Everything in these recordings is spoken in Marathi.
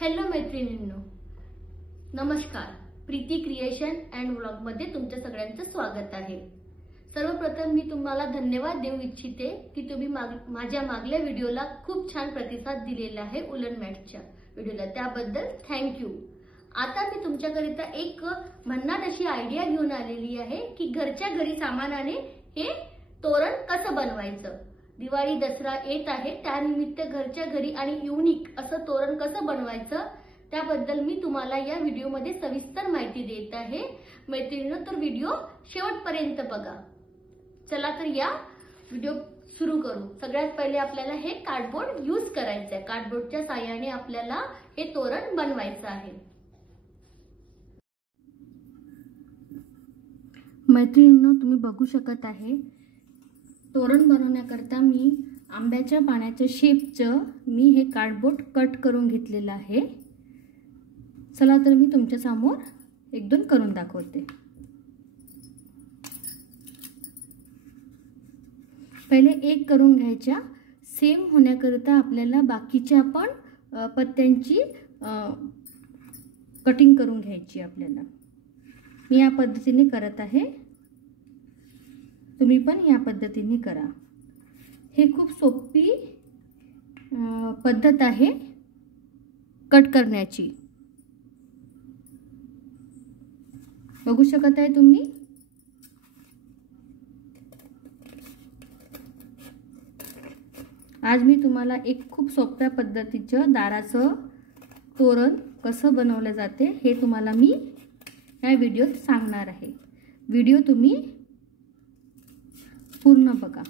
हॅलो मैत्रिणींनो, नमस्कार. प्रीती क्रिएशन अँड व्लॉग मध्ये तुमच्या सगळ्यांचं स्वागत आहे. सर्वप्रथम मी तुम्हाला धन्यवाद देऊ इच्छिते की तुम्ही माझ्या मागल्या व्हिडिओला खूप छान प्रतिसाद दिलेला आहे. उलन मॅटच्या व्हिडिओला त्याबद्दल थँक्यू. आता मी तुमच्याकरिता एक भन्नाट अशी आयडिया घेऊन आलेली आहे की घरच्या घरी सामानाने हे तोरण कसं बनवायचं. दिवाळी दसरा येत आहे, त्यानिमित्त घरच्या घरी आणि युनिक असं तोरण कसं बनवायचं त्याबद्दल मी तुम्हाला या व्हिडिओमध्ये सविस्तर माहिती देत आहे. मैत्रिणींनो, तर व्हिडिओ शेवटपर्यंत बघा. चला तर या व्हिडिओ सुरू करू. सगळ्यात पहिले आपल्याला हे कार्डबोर्ड यूज करायचं आहे. कार्डबोर्डच्या साहाय्याने आपल्याला हे तोरण बनवायचं आहे. मैत्रिणींनो, तुम्ही बघू शकत आहे तोरण बनवण्याकरता मी आंब्याच्या पाण्याच्या शेपचं मी हे कार्डबोर्ड कट करून घेतलेलं आहे. चला तर मी तुमच्या समोर एक दोन करून दाखवते. पहिले एक करून घ्यायच्या. सेम होण्याकरिता आपल्याला बाकीच्या पण पत्त्यांची कटिंग करून घ्यायची आपल्याला. मी या पद्धतीने करत आहे, तुम्ही पण या पद्धतीने करा. हे खूप सोपी पद्धत आहे कट करण्याची. बघू शकत आहे तुम्ही. आज मी तुम्हाला एक खूप सोप्या पद्धतीचं दाराचं तोरण कसं बनवलं जाते हे तुम्हाला मी या व्हिडिओत सांगणार आहे. व्हिडिओ तुम्ही पूर्ण बघा.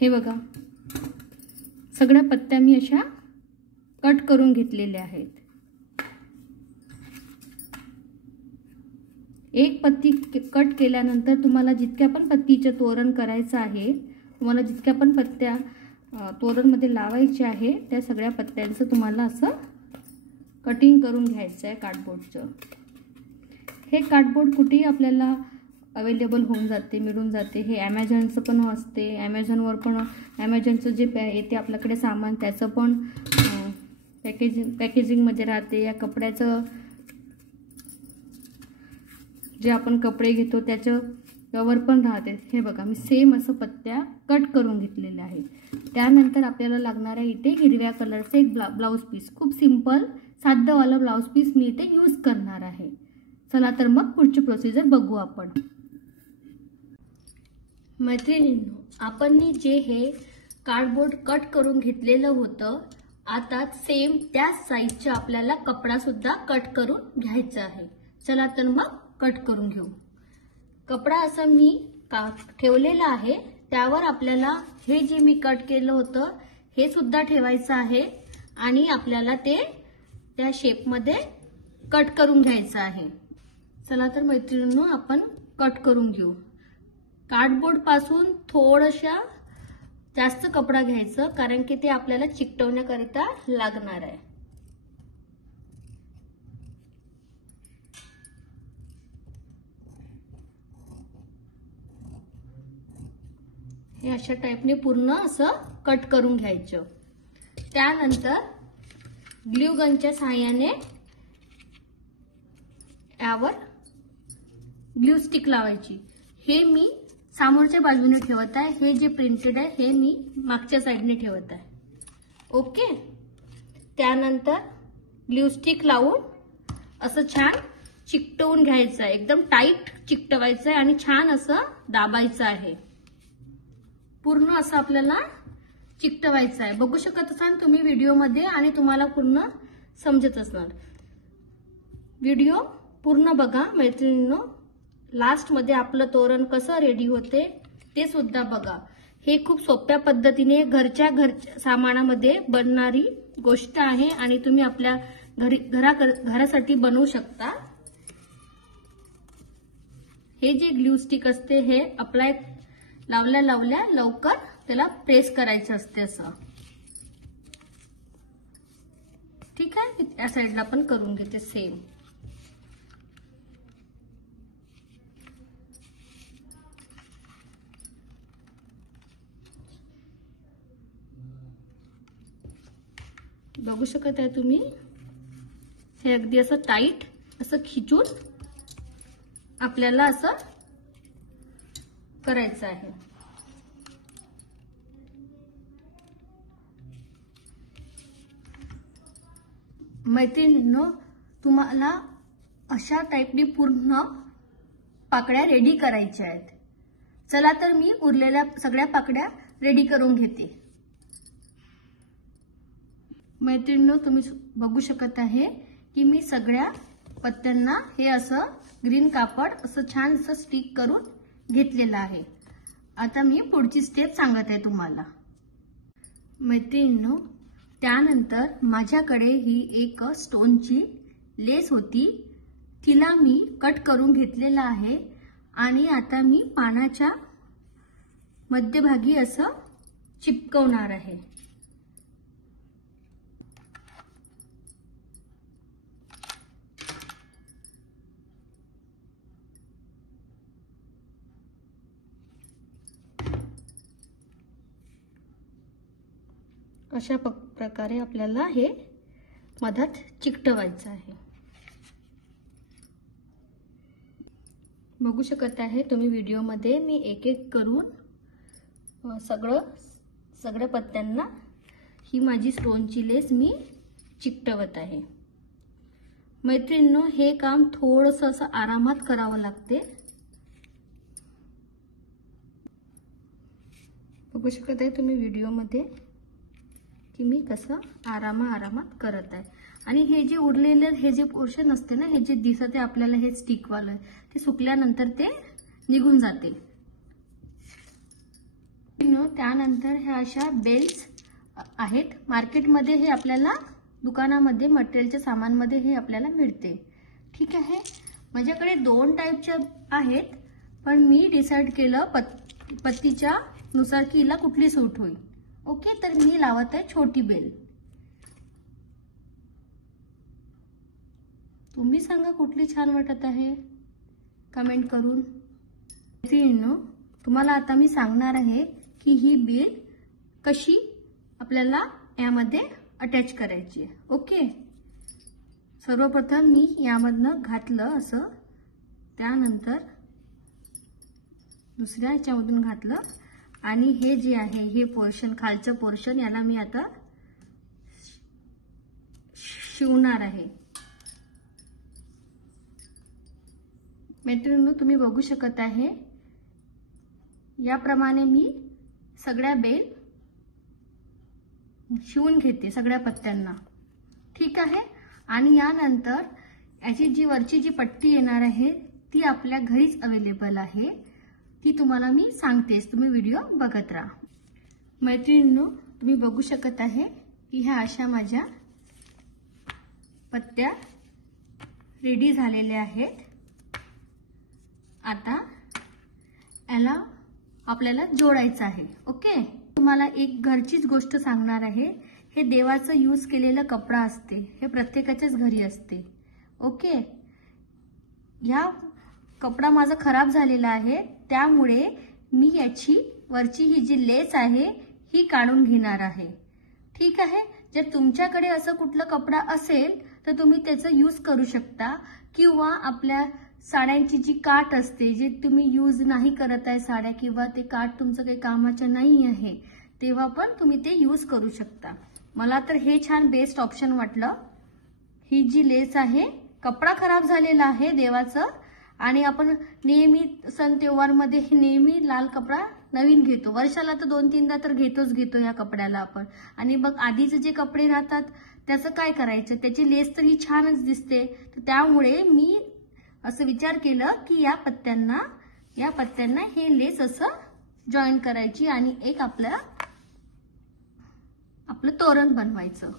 हे बघा, सगळ्या पत्त्या मी अशा कट करून घेतलेल्या आहेत. एक पत्ती कट केल्यानंतर तुम्हाला जितक्या पण पत्तीचं तोरण करायचं आहे, तुम्हाला जितक्या पण पत्त्या तोरणमध्ये लावायच्या आहे त्या सगळ्या पत्त्यांचं तुम्हाला असं कटिंग करून घ्यायचं आहे कार्डबोर्डचं. हे कार्डबोर्ड कुठेही आपल्याला अवेलेबल होऊन जाते, मिळून जाते. हे ॲमेझॉनचं पण असते. ॲमेझॉनवर पण ॲमेझॉनचं जे येते आपल्याकडे सामान त्याचं पण पॅकेजिंगमध्ये राहते. या कपड्याचं जे आपण कपडे घेतो त्याचं कवर पण राहते. हे बघा, मी सेम असं पत्त्या कट करून घेतलेल्या आहे. त्यानंतर आपल्याला लागणार आहे इथे हिरव्या कलरचे एक ब्लाऊज पीस. खूप सिंपल साधंवाला ब्लाऊज पीस मी इथे यूज करणार आहे. चला तर मग पुढची प्रोसिजर बघू आपण. मैत्रिणींनो, आपण जे हे कार्डबोर्ड कट करून घेतलेलं होतं, आता सेम त्याच साईजचा आपल्याला कपडा सुद्धा कट करून घ्यायचा आहे. चला तर मग कट करून घेऊ. कपडा असं मी ठेवलेला आहे, त्यावर आपल्याला हे जे मी कट केलं होतं हे सुद्धा ठेवायचं आहे आणि आपल्याला ते त्या शेपमध्ये कट करून घ्यायचं आहे. चला तर मैत्रिणींनो, आपण कट करून घेऊ. कार्डबोर्ड पासून थोडंशा जास्त कपडा घ्यायचं, कारण की ते आपल्याला चिकटवण्याकरिता लागणार आहे. हे अशा टाइपने पूर्ण असं कट करून घ्यायचं. त्यानंतर ग्लू गनच्या सहाय्याने यावर ग्लू स्टिक लावायची. हे मी समोरच्या बाजूने ठेवत आहे. हे जे प्रिंटेड आहे हे मी मागच्या साईडने ठेवत आहे. ओके. त्यानंतर ग्लू स्टिक लावून असं छान चिकटवून घ्यायचं आहे. एकदम टाईट चिकटवायचं आहे आणि छान असं दाबायचं आहे. पूर्ण असं आपल्याला चिकटवायचं आहे. बघू शकत असाल तुम्ही व्हिडिओमध्ये आणि तुम्हाला पूर्ण समजत असणार. व्हिडिओ पूर्ण बघा मैत्रिणींनो. लास्ट मध्ये आपलं तोरण कसं रेडी होते ते सुद्धा बघा. हे खूप सोप्या पद्धतीने घरच्या सामानामध्ये बनणारी गोष्ट आहे आणि तुम्ही आपल्या घरासाठी बनवू शकता. हे जे ग्लू स्टिक असते हे अप्लाय लावल्या लावल्या लवकर त्याला प्रेस करायचं असते असं. ठीक आहे. त्या साईडला पण करून घेते सेम. बघू शकत आहे तुम्ही, हे अगदी असं टाईट असं खिचून आपल्याला असं करायचं आहे. मैत्रिणींनो, तुम्हाला अशा टाईपनी पूर्ण पाकड्या रेडी करायच्या आहेत. चला तर मी उरलेल्या सगळ्या पाकड्या रेडी करून घेते. मैत्रिणींनो, तुम्ही बघू शकत आहे की मी सगळ्या पत्त्यांना हे असं ग्रीन कापड असं छान असं स्टिक करून घेतलेलं आहे. आता मी पुढची स्टेप सांगत आहे तुम्हाला. मैत्रिणींनो, त्यानंतर माझ्याकडे ही एक स्टोनची लेस होती, तिला मी कट करून घेतलेला आहे आणि आता मी पानाच्या मध्यभागी असं चिपकवणार आहे. अशा प्रकारे आपल्याला हे मधात चिकटवायचं आहे. बघू शकत आहे तुम्ही व्हिडिओमध्ये मी एक एक करून सगळ्या पत्त्यांना ही माझी स्टोनची लेस मी चिकटवत आहे. मैत्रिणींनो, हे काम थोडंसं असं आरामात करावं लागते. बघू शकत आहे तुम्ही व्हिडिओमध्ये की मी कसं आरामात करत आहे. आणि हे जे उरलेलं हे जे पोर्शन असते ना, हे जे दिसत आहे आपल्याला हे स्टिकवालं, ते सुकल्यानंतर ते निघून जाते. त्यानंतर ह्या अशा बेल्स आहेत, मार्केटमध्ये हे आपल्याला दुकानामध्ये मटेरियलच्या सामानमध्ये हे आपल्याला मिळते. ठीक आहे, माझ्याकडे 2 टाईपच्या आहेत, पण मी डिसाईड केलं पत्तीच्या नुसार की हिला कुठली सूट होईल. ओके, तर मी लावत आहे छोटी बेल. तुम्ही सांगा कुठली छान वाटत आहे कमेंट करून. मैत्रिणींनो, तुम्हाला आता मी सांगणार आहे की ही बेल कशी आपल्याला यामध्ये अटॅच करायची आहे. ओके, सर्वप्रथम मी यामधनं घातलं असं, त्यानंतर दुसऱ्या ह्याच्यामधून घातलं आणि हे जे आहे हे पोर्शन, खालचं पोर्शन, याला मी आता शिवणार आहे. मैत्रिणींनो, तुम्ही बघू शकत आहे याप्रमाणे मी सगळ्या बेल शिवून घेते सगळ्या पत्त्यांना. ठीक आहे, आणि यानंतर याची जी वरची जी पट्टी येणार आहे ती आपल्या घरीच अवेलेबल आहे, ती तुम्हाला मी सांगतेच, तुम्ही व्हिडिओ बघत राहा. मैत्रिणींनो, तुम्ही बघू शकत आहे की ह्या अशा माझ्या पत्त्या रेडी झालेल्या आहेत. आता याला आपल्याला जोडायचं आहे. ओके, तुम्हाला एक घरचीच गोष्ट सांगणार आहे. हे देवाचं यूज केलेलं कपडा असते, हे प्रत्येकाच्याच घरी असते. ओके, ह्या कपडा माझा खराब झालेला आहे, त्यामुळे मी याची वरची ही जी लेस आहे ही काढून घेणार आहे. ठीक आहे, जर तुमच्याकडे असं कुठलं कपडा असेल तर तुम्ही त्याचा यूज करू शकता, किंवा आपल्या साड्यांची जी काठ असते, जे तुम्ही यूज नाही करत आहे साड्या, किंवा ते काठ तुमचं काही कामाचं नाही आहे, तेव्हा पण तुम्ही ते यूज करू शकता. मला तर हे छान बेस्ट ऑप्शन वाटलं. ही जी लेस आहे, कपडा खराब झालेला आहे देवाचं, आणि आपण नेहमी सण त्योहारमध्ये नेहमी लाल कपडा नवीन घेतो, वर्षाला तर 2-3दा तर घेतो या कपड्याला आपण. आणि मग आधीचे जे कपडे राहतात त्याचं काय करायचं, त्याची लेस तर ही छानच दिसते. तर त्यामुळे मी असं विचार केलं की या पत्त्यांना हे लेस असं जॉईन करायची आणि एक आपलं तोरण बनवायचं.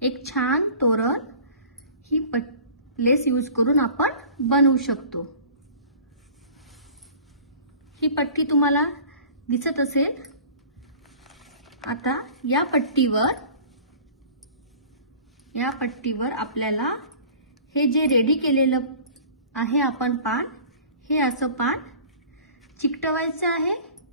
एक छान तोरण ही लेस यूज करून आपण बनवू शकतो. ही पट्टी तुम्हाला दिसत असेल. आता या पट्टीवर आपल्याला हे जे रेडी केलेलं आहे आपण पान, हे असं पान चिकटवायचं आहे,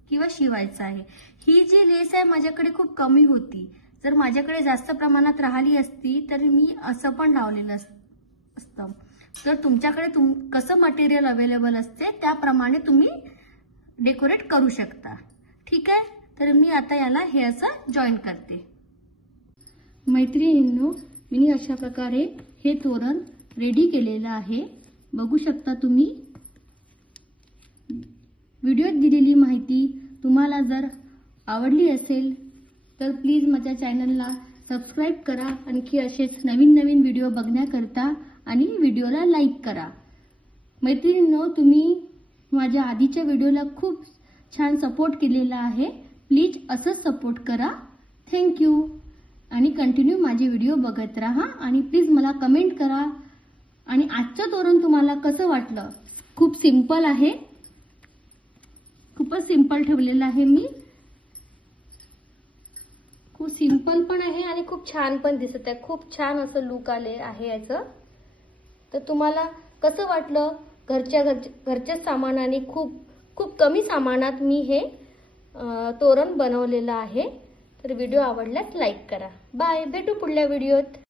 किंवा शिवायचं आहे. ही जी लेस आहे माझ्याकडे खूप कमी होती. जर माझ्याकडे जास्त प्रमाणात राहिली असती तर मी असं पण लावलेलं असतं. तर तुमच्याकडे कसं मटेरियल अवेलेबल असते त्याप्रमाणे तुम्ही डेकोरेट करू शकता. ठीक आहे, तर मी आता याला हे असं जॉईन करते. मैत्रिणींनो, मी अशा प्रकारे हे तोरण रेडी केलेलं आहे. बघू शकता तुम्ही. व्हिडिओत दिलेली माहिती तुम्हाला जर आवडली असेल तर प्लीज माझ्या चॅनलला सबस्क्राईब करा. आणखी असेच नवीन नवीन व्हिडिओ बघण्याकरता आणि व्हिडिओला लाईक करा. मैत्रिणींनो, तुम्ही माझ्या आधीच्या व्हिडिओला खूप छान सपोर्ट केलेला आहे. प्लीज असंच सपोर्ट करा. थँक्यू. आणि कंटिन्यू माझे व्हिडिओ बघत राहा आणि प्लीज मला कमेंट करा. आणि आजचं तोरण तुम्हाला कसं वाटलं? खूप सिंपल आहे. खूपच सिंपल ठेवलेलं आहे मी. खूप सिंपल पण आहे आणि खूप छान पण दिसत आहे. खूप छान असं लुक आले आहे याचं. तर तुम्हाला कसं वाटलं? घरच्या सामानाने खूप कमी सामानात मी हे तोरण बनवलेलं आहे. तर व्हिडिओ आवडल्यास लाईक करा. बाय. भेटू पुढल्या व्हिडिओत.